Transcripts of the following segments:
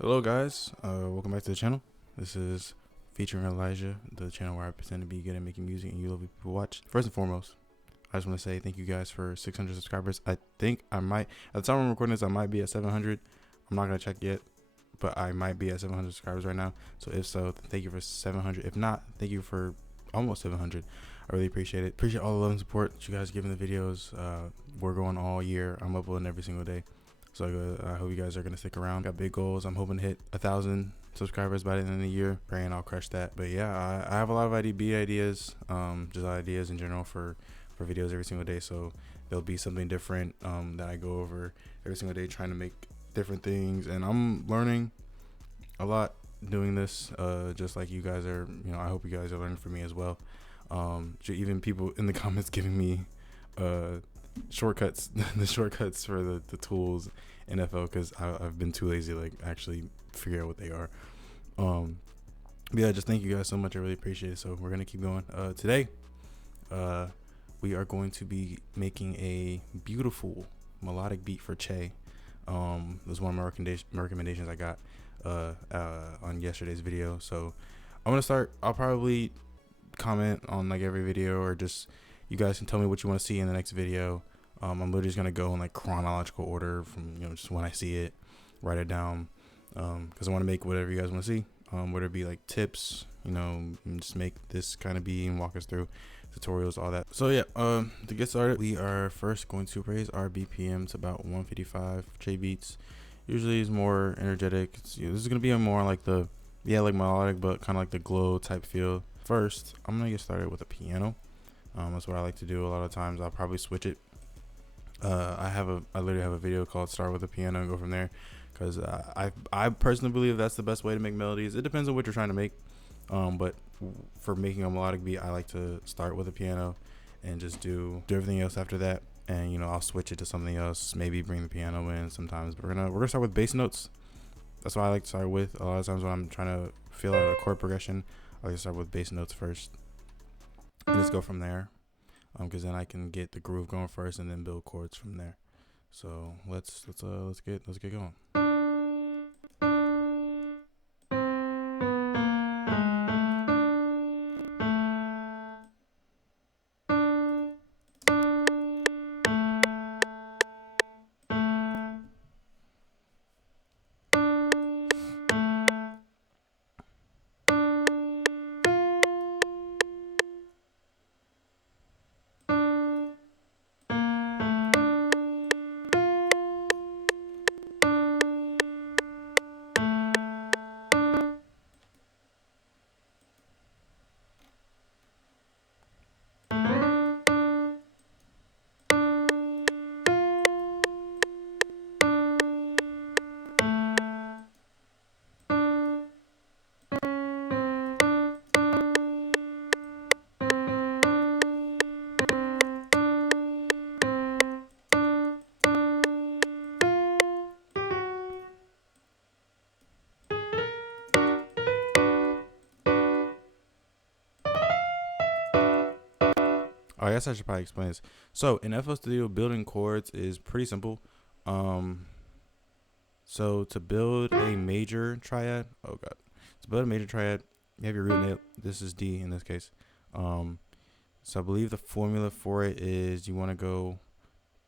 Hello guys, welcome back to the channel. This is featuring Elijah, the channel where I pretend to be good at making music and you love what people watch. First and foremost, I just want to say thank you guys for 600 subscribers. I think I might, at the time I'm recording this, I might be at 700. I'm not going to check yet, but I might be at 700 subscribers right now. So if so, thank you for 700. If not, thank you for almost 700. I really appreciate it. Appreciate all the love and support that you guys giving the videos. We're going all year. I'm uploading every single day. So I hope you guys are going to stick around. Got big goals. I'm hoping to hit 1,000 subscribers by the end of the year. Praying I'll crush that. But yeah, I have a lot of ideas, just ideas in general for videos every single day. So there'll be something different that I go over every single day, trying to make different things. And I'm learning a lot doing this, just like you guys are. I hope you guys are learning from me as well. Even people in the comments giving me shortcuts the shortcuts for the tools in FL, because I've been too lazy to actually figure out what they are. But yeah, just thank you guys so much. I really appreciate it. So we're gonna keep going. Today we are going to be making a beautiful melodic beat for Che. This is one of my recommendations I got on yesterday's video. So I'm gonna start. I'll probably comment on every video, or just you guys can tell me what you want to see in the next video. I'm literally just gonna go in chronological order from just when I see it, write it down, because I want to make whatever you guys want to see, whether it be tips, and just make this kind of be and walk us through tutorials, all that. So yeah, to get started, we are first going to raise our BPM to about 155. J beats usually is more energetic. This is gonna be a more melodic, but kind of the glow type feel. First, I'm gonna get started with a piano. That's what I like to do a lot of times. I'll probably switch it. I literally have a video called "Start with a Piano" and go from there, because I personally believe that's the best way to make melodies. It depends on what you're trying to make, but for making a melodic beat, I like to start with a piano and just do everything else after that. And I'll switch it to something else, maybe bring the piano in sometimes. But we're gonna start with bass notes. That's what I like to start with. A lot of times when I'm trying to feel out a chord progression, I like to start with bass notes first and just go from there, because then I can get the groove going first and then build chords from there. So let's get going. I guess I should probably explain this. So in FL Studio, building chords is pretty simple. So to build a major triad, to build a major triad, you have your root note. This is D in this case. So I believe the formula for it is you want to go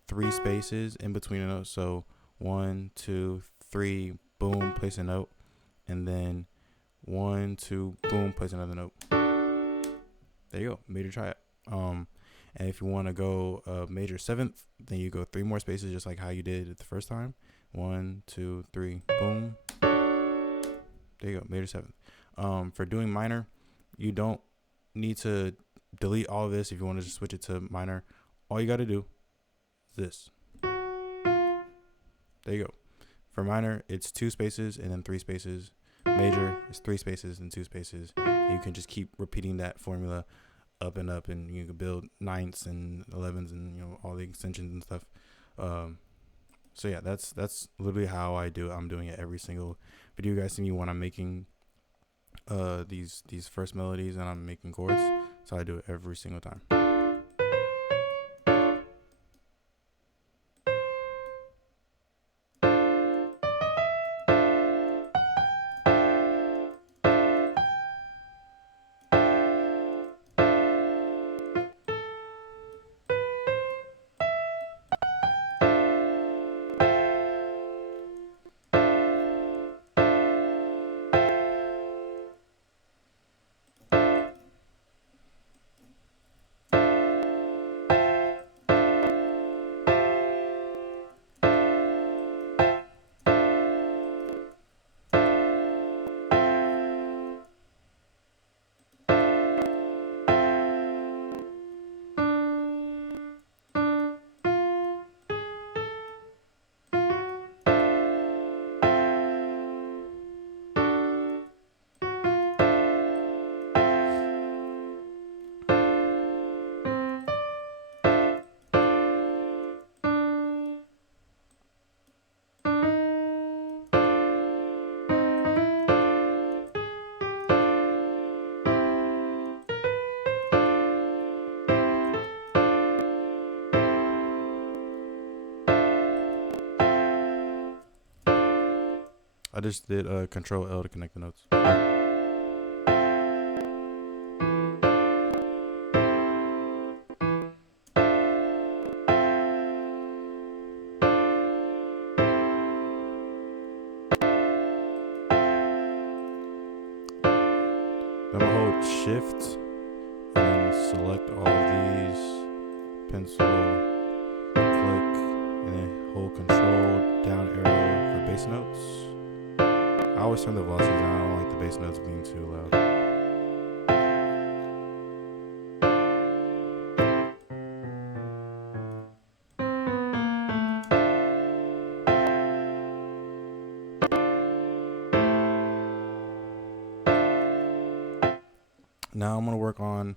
3 spaces in between a note. So 1, 2, 3, boom, place a note, and then 1, 2, boom, place another note. There you go, major triad. And if you want to go major 7th, then you go 3 more spaces, just like how you did it the first time. 1, 2, 3, boom. There you go, major 7th. For doing minor, you don't need to delete all of this. If you want to just switch it to minor, all you got to do is this. There you go. For minor, it's 2 spaces and then 3 spaces. Major is 3 spaces and 2 spaces. And you can just keep repeating that formula up, and you can build 9ths and 11ths and all the extensions and stuff. So yeah, that's literally how I do it. I'm doing it every single video you guys see me when I'm making these first melodies and I'm making chords. So I do it every single time. I just did Control L to connect the notes. Then I'll hold Shift and select all of these, pencil, click, and then hold Control down arrow for bass notes. I always turn the velocity down. I don't like the bass notes being too loud. Now I'm gonna work on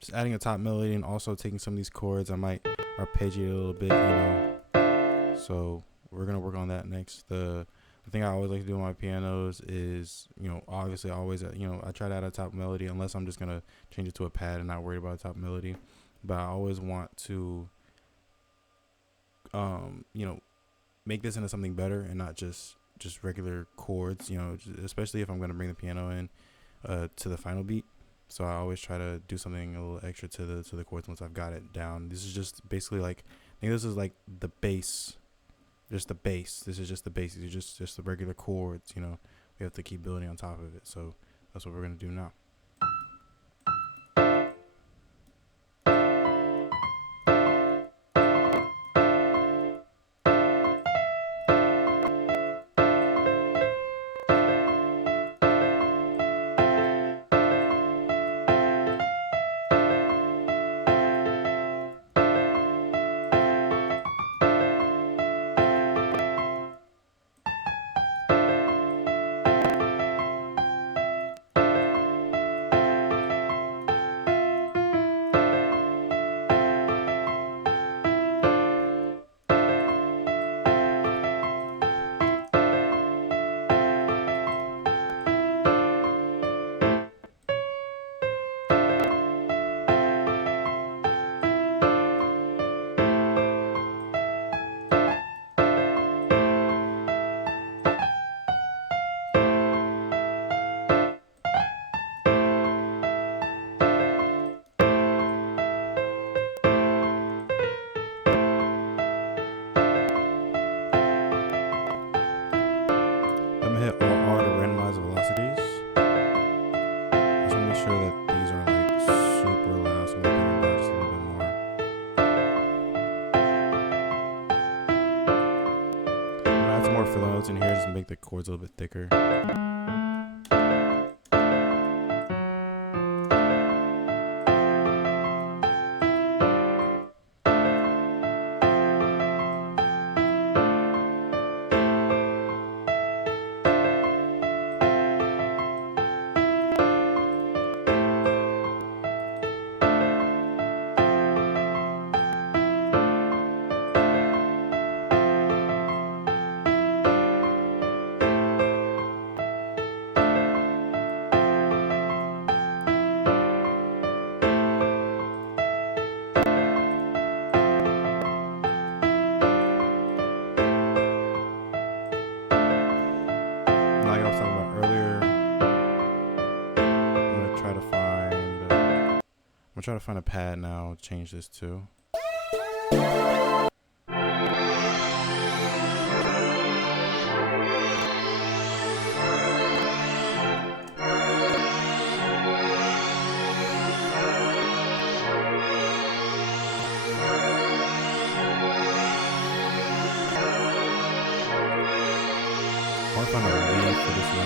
just adding a top melody and also taking some of these chords. I might arpeggiate a little bit, So we're gonna work on that next. The thing I always like to do on my pianos is, obviously always, I try to add a top melody unless I'm just gonna change it to a pad and not worry about a top melody. But I always want to, make this into something better and not just regular chords. Especially if I'm gonna bring the piano in to the final beat. So I always try to do something a little extra to the chords once I've got it down. This is just basically like, I think this is like the bass, just the bass. This is just the bass. These are just the regular chords. We have to keep building on top of it. So that's what we're gonna do now. I'm gonna hit R to randomize the velocities. I just wanna make sure that these aren't like super loud, so I'm gonna bring them down just a little bit more. I'm gonna add some more fill notes in here just to make the chords a little bit thicker. Like I was talking about earlier, I'm gonna try to find a pad now to change this to. I want to find a lead for this one.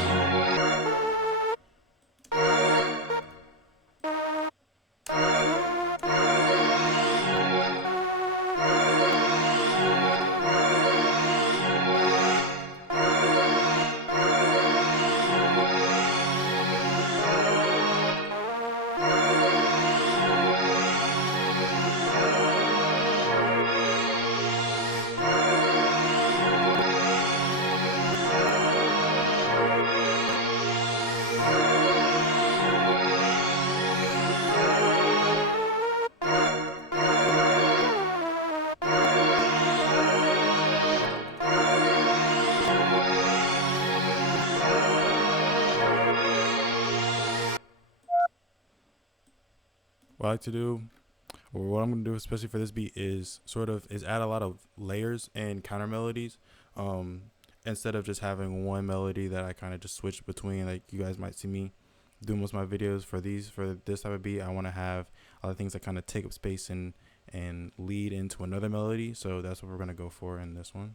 what I like to do, or what I'm gonna do, especially for this beat, is add a lot of layers and counter melodies. Um, Instead of just having one melody that I kind of just switch between, like you guys might see me do most of my videos for this type of beat. I want to have other things that kind of take up space and lead into another melody. So that's what we're gonna go for in this one.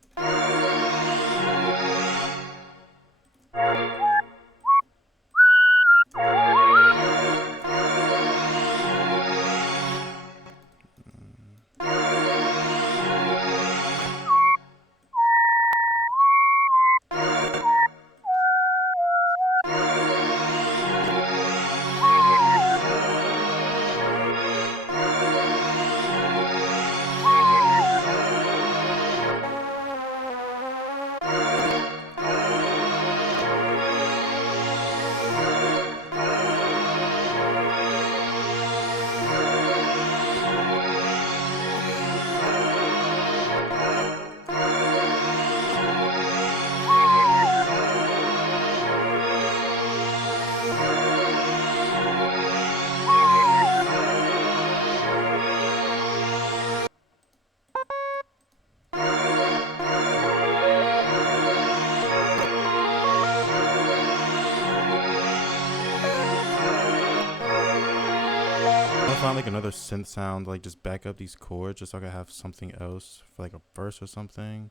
I'll find like another synth sound, like just back up these chords, just so I can have something else for like a verse or something.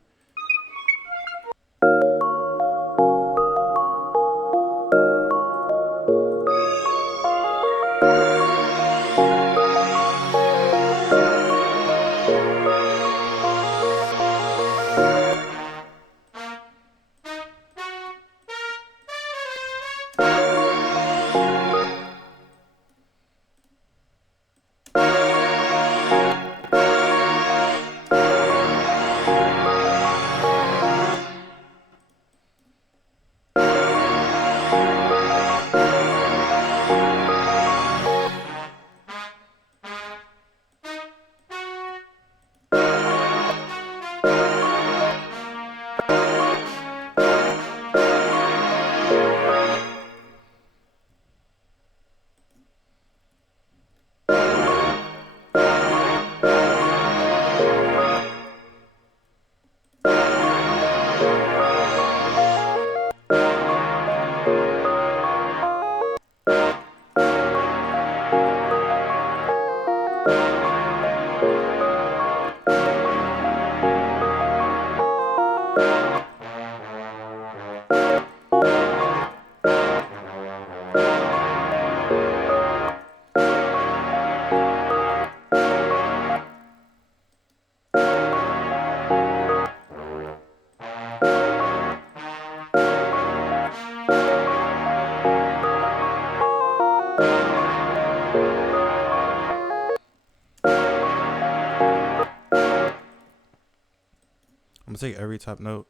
I'm gonna take every top note,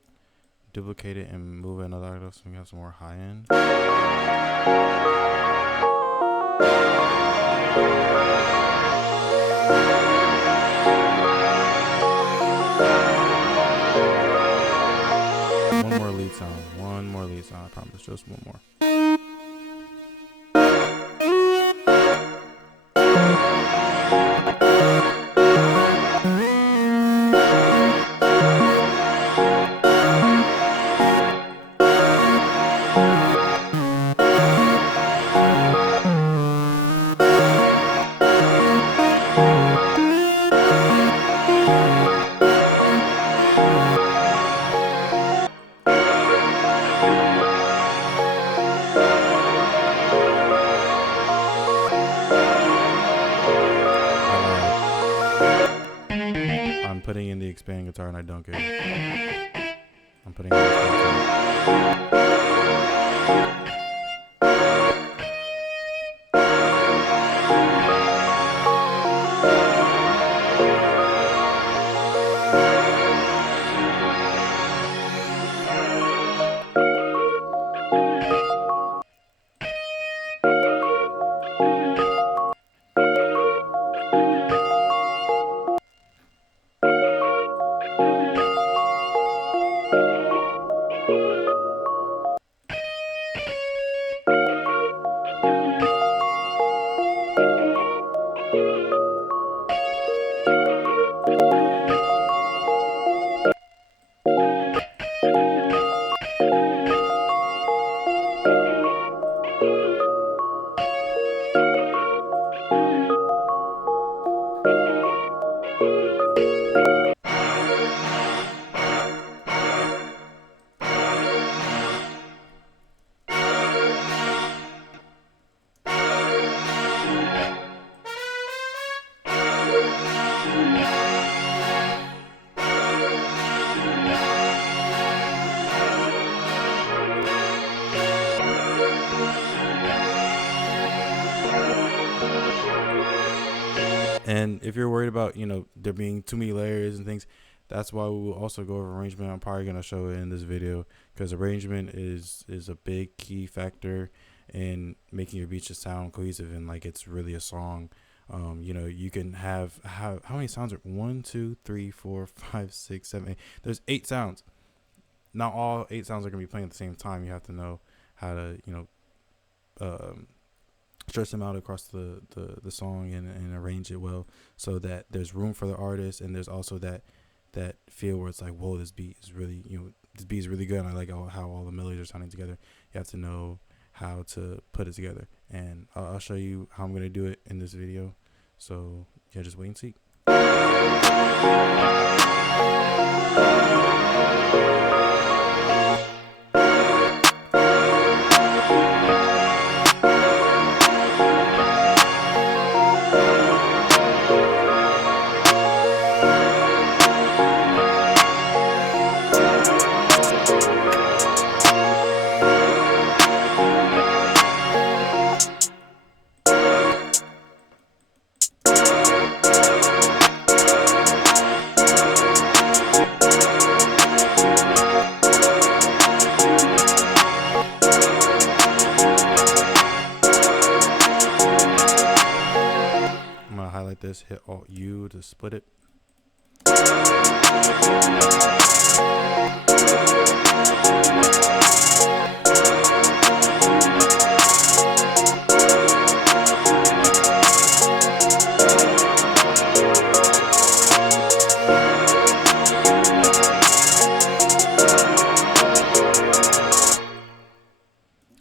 duplicate it, and move it another octave so we have some more high end. One more lead sound, I promise, just one more. I'm putting in the expanding guitar and I don't get it. I'm putting in the expanding guitar. And if you're worried about, there being too many layers and things, that's why we will also go over arrangement. I'm probably going to show it in this video, because arrangement is a big key factor in making your beats just sound cohesive and like it's really a song. You can have how many sounds are 1, 2, 3, 4, 5, 6, 7, 8. There's 8 sounds. Not all 8 sounds are going to be playing at the same time. You have to know how to, stretch them out across the song and arrange it well, so that there's room for the artist, and there's also that feel where it's like, whoa, this beat is really, this beat is really good, and I like how all the melodies are sounding together. You have to know how to put it together, and I'll show you how I'm going to do it in this video. So yeah, just wait and see. Highlight this, hit Alt U to split it. I'm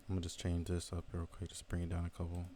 gonna just change this up real quick, just bring it down a couple.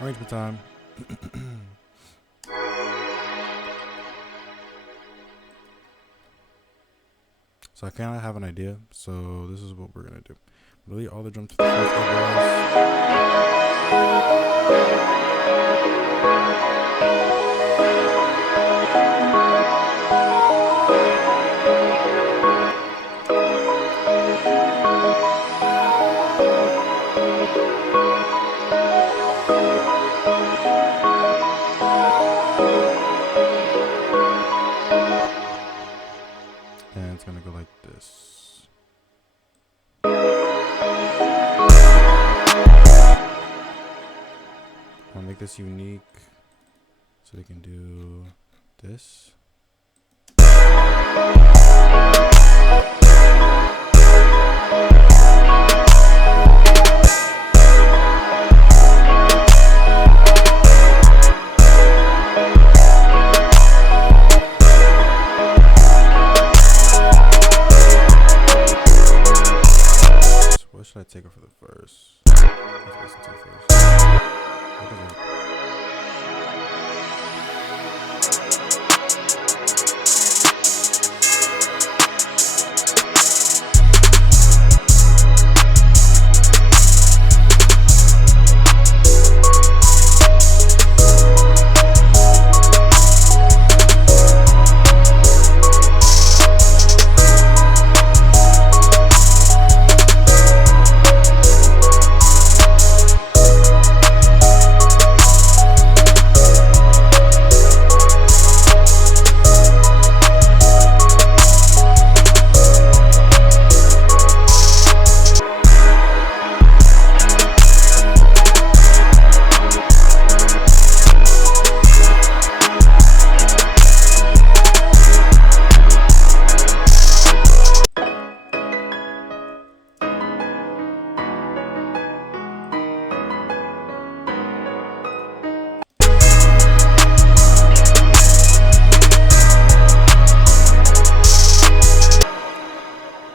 arrangement time. So I kind of have an idea. So this is what we're gonna do. Really, all the drums to the first and it's gonna go like this. I'll make this unique so they can do this. What should I take her for the verse? Let's listen to it first.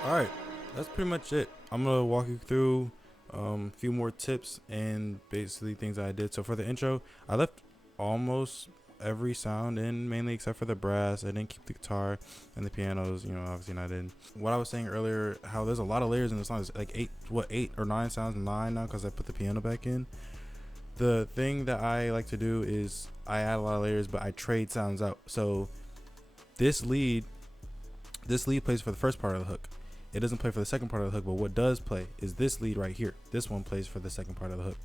Alright, that's pretty much it. I'm gonna walk you through a few more tips and basically things that I did. So for the intro, I left almost every sound in, mainly except for the brass. I didn't keep the guitar and the pianos, obviously not in. What I was saying earlier, how there's a lot of layers in the song. It's like eight or nine sounds, 9 now because I put the piano back in. The thing that I like to do is I add a lot of layers, but I trade sounds out. So this lead plays for the first part of the hook. It doesn't play for the second part of the hook, but what does play is this lead right here. This one plays for the second part of the hook.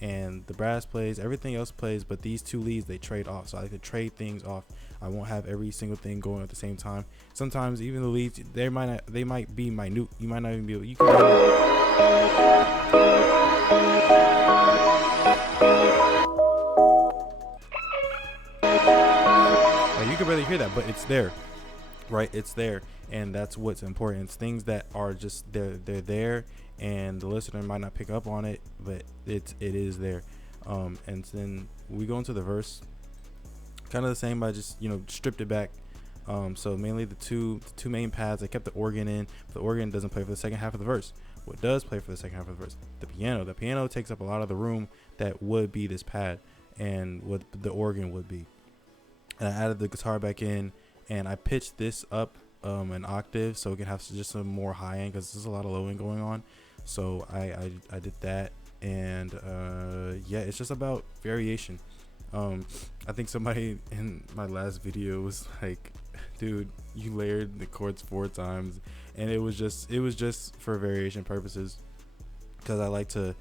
And the brass plays, everything else plays, but these two leads, they trade off. So I like to trade things off. I won't have every single thing going at the same time. Sometimes even the leads, they might be minute. You might not even be able, you can you can barely hear that, but it's there. Right, it's there, and that's what's important. It's things that are just they're there, and the listener might not pick up on it, but it is there. And then we go into the verse, kind of the same. I just stripped it back. So mainly the two main pads. I kept the organ in. But the organ doesn't play for the second half of the verse. What does play for the second half of the verse? The piano. The piano takes up a lot of the room that would be this pad, and what the organ would be. And I added the guitar back in. And I pitched this up an octave so it can have just some more high end because there's a lot of low end going on. So I did that, and yeah, it's just about variation. I think somebody in my last video was like, dude, you layered the chords 4 times, and it was just for variation purposes, because I like to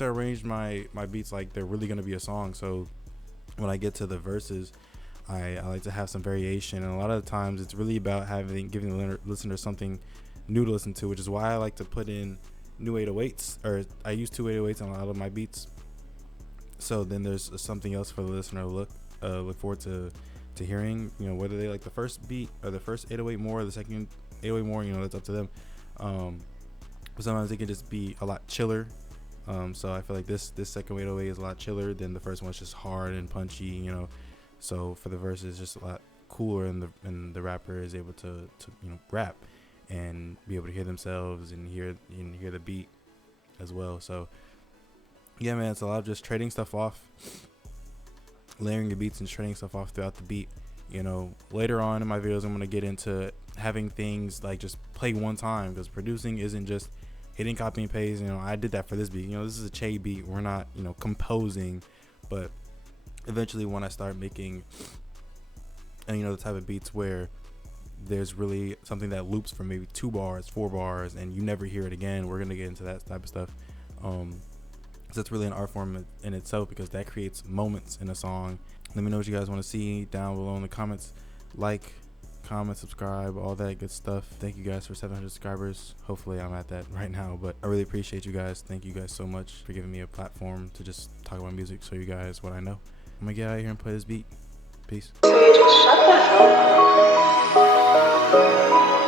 arrange my beats like they're really gonna be a song. So when I get to the verses, I like to have some variation, and a lot of the times it's really about giving the listener something new to listen to, which is why I like to put in new 808s, or I use 2 808s on a lot of my beats. So then there's something else for the listener to look forward to hearing. Whether they like the first beat or the first 808 more or the second 808 more, that's up to them. But sometimes it can just be a lot chiller. So I feel like this second 808 is a lot chiller than the first one's just hard and punchy. So for the verse, it's just a lot cooler, and the rapper is able to rap and be able to hear themselves and hear the beat as well. So yeah, man, it's a lot of just trading stuff off, layering your beats and trading stuff off throughout the beat. You know, later on in my videos, I'm going to get into having things like just play one time, because producing isn't just hitting copy and paste. You know, I did that for this beat. You know, this is a Che beat. We're not, you know, composing, but eventually when I start making, and you know, the type of beats where there's really something that loops for maybe 2 bars, 4 bars, and you never hear it again, we're going to get into that type of stuff. So that's really an art form in itself, because that creates moments in a song. Let me know what you guys want to see down below in the comments. Like, comment, subscribe, all that good stuff. Thank you guys for 700 subscribers. Hopefully I'm at that right now, but I really appreciate you guys. Thank you guys so much for giving me a platform to just talk about music, show you guys what I know. I'm gonna get out of here and play this beat. Peace. So you just shut the hell up.